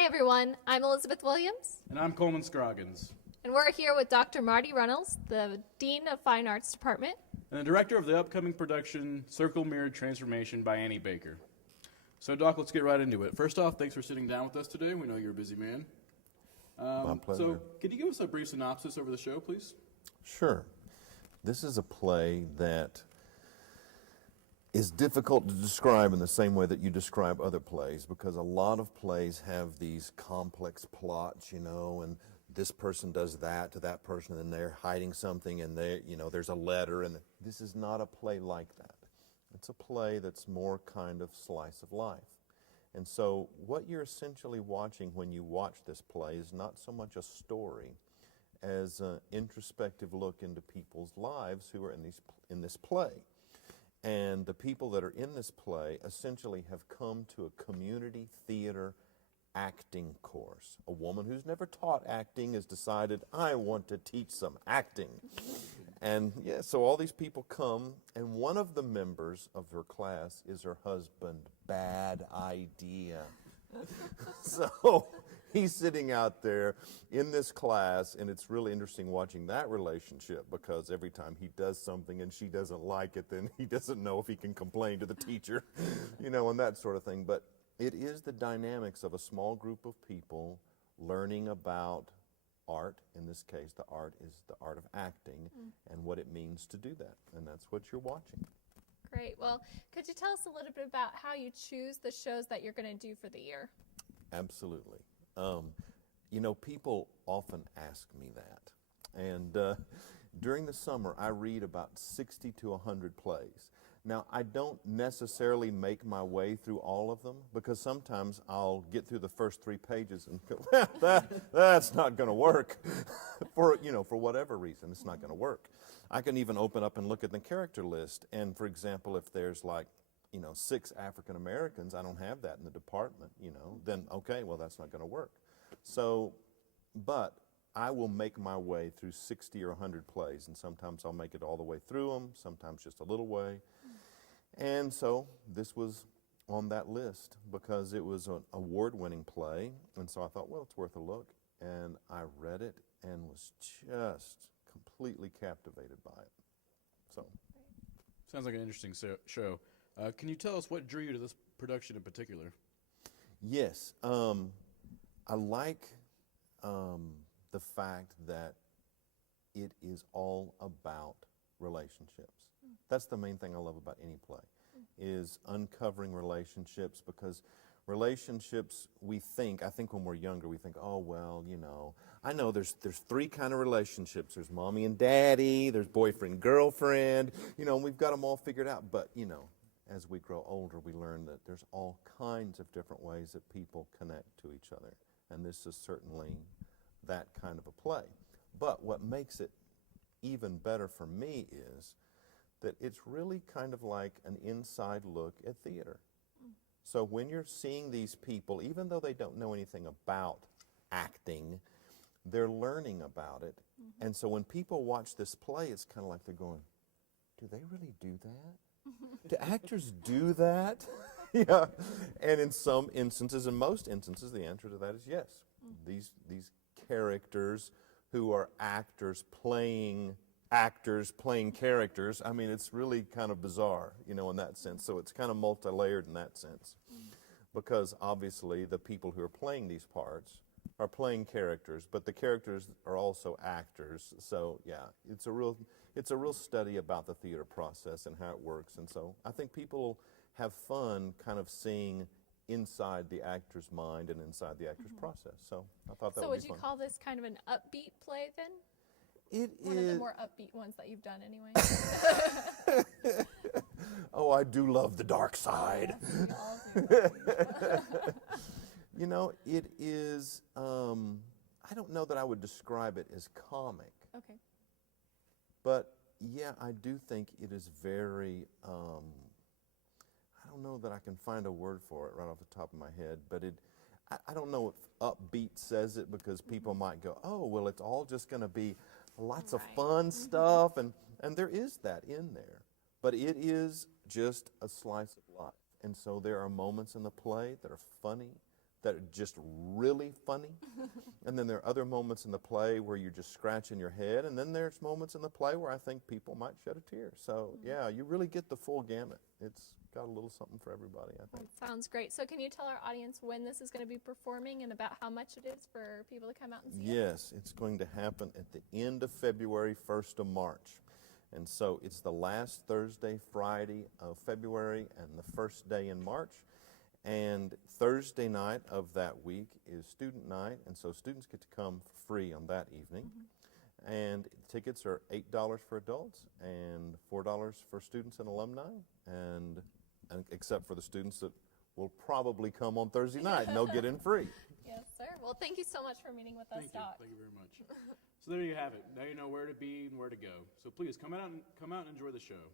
Hey everyone, I'm Elizabeth Williams, And I'm Coleman Scroggins, and we're here with Dr. Marti Runnels, the Dean of Fine Arts Department. and the director of the upcoming production Circle Mirrored Transformation by Annie Baker. So, Doc, let's get right into it. First off, thanks for sitting down with us today. We know you're a busy man. My pleasure. So, could you give us a brief synopsis over the show, please? Sure. This is a play that is difficult to describe in the same way that you describe other plays, because a lot of plays have these complex plots, and this person does that to that person, and they're hiding something, and there's a letter, and this is not a play like that. It's a play that's more kind of slice of life. And so what you're essentially watching when you watch this play is not so much a story as an introspective look into people's lives who are in this play. And the people that are in this play essentially have come to a community theater acting course. A woman who's never taught acting has decided, I want to teach some acting. And yeah, so all these people come, and one of the members of her class is her husband. Bad idea. So he's sitting out there in this class, and it's really interesting watching that relationship, because every time he does something and she doesn't like it, then he doesn't know if he can complain to the teacher, and that sort of thing. But it is the dynamics of a small group of people learning about art. In this case, the art is the art of acting and what it means to do that. And that's what you're watching. Great. Well, could you tell us a little bit about how you choose the shows that you're going to do for the year? Absolutely. People often ask me that. And during the summer, I read about 60 to 100 plays. Now, I don't necessarily make my way through all of them, because sometimes I'll get through the first 3 pages and go, that's not going to work. for whatever reason, it's not going to work. I can even open up and look at the character list. And, for example, if there's 6 African Americans, I don't have that in the department, then okay, well, that's not going to work. So, but I will make my way through 60 or 100 plays, and sometimes I'll make it all the way through them, sometimes just a little way. And so this was on that list because it was an award-winning play, and so I thought, well, it's worth a look. And I read it and was just completely captivated by it. So, Sounds like an interesting show. Can you tell us what drew you to this production in particular? yes, I like the fact that it is all about relationships. That's the main thing I love about any play, is uncovering relationships, because relationships, I think when we're younger, we think, oh, well, I know there's 3 kind of relationships. There's mommy and daddy, there's boyfriend, girlfriend, and we've got them all figured out. But, as we grow older, we learn that there's all kinds of different ways that people connect to each other. And this is certainly that kind of a play. But what makes it even better for me is that it's really kind of like an inside look at theater. So when you're seeing these people, even though they don't know anything about acting, they're learning about it. And so when people watch this play, it's kind of like they're going, do they really do that? Do actors do that? Yeah. And in some instances, in most instances, the answer to that is yes. These characters who are actors playing characters, I mean, it's really kind of bizarre, in that sense. So it's kind of multi-layered in that sense. Because obviously the people who are playing these parts are playing characters, but the characters are also actors. So yeah, it's a real study about the theater process and how it works. And so I think people have fun kind of seeing inside the actor's mind and inside the actor's process. So I thought that would be fun. So would you call this kind of an upbeat play then? It One is of the more upbeat ones that you've done anyway. Oh, I do love the dark side. It is, I don't know that I would describe it as comic. Okay. But yeah, I do think it is very, I don't know that I can find a word for it right off the top of my head, but I don't know if upbeat says it, because people might go, oh, well, it's all just going to be lots of fun stuff, and there is that in there. But it is just a slice of life. And so there are moments in the play that are funny. that are just really funny. And then there are other moments in the play where you're just scratching your head. And then there's moments in the play where I think people might shed a tear. So, yeah, you really get the full gamut. It's got a little something for everybody, I think. That sounds great. So can you tell our audience when this is going to be performing and about how much it is for people to come out and see it? Yes, it's going to happen at the end of February, 1st of March. And so it's the last Thursday, Friday of February and the first day in March. And Thursday night of that week is student night, and so students get to come for free on that evening. And tickets are $8 for adults and $4 for students and alumni, and except for the students that will probably come on Thursday night, and they'll get in free. Yes, sir. Well, thank you so much for meeting with us, Thank you. Doc. Thank you very much. So there you have it. Now you know where to be and where to go. So please come out and enjoy the show.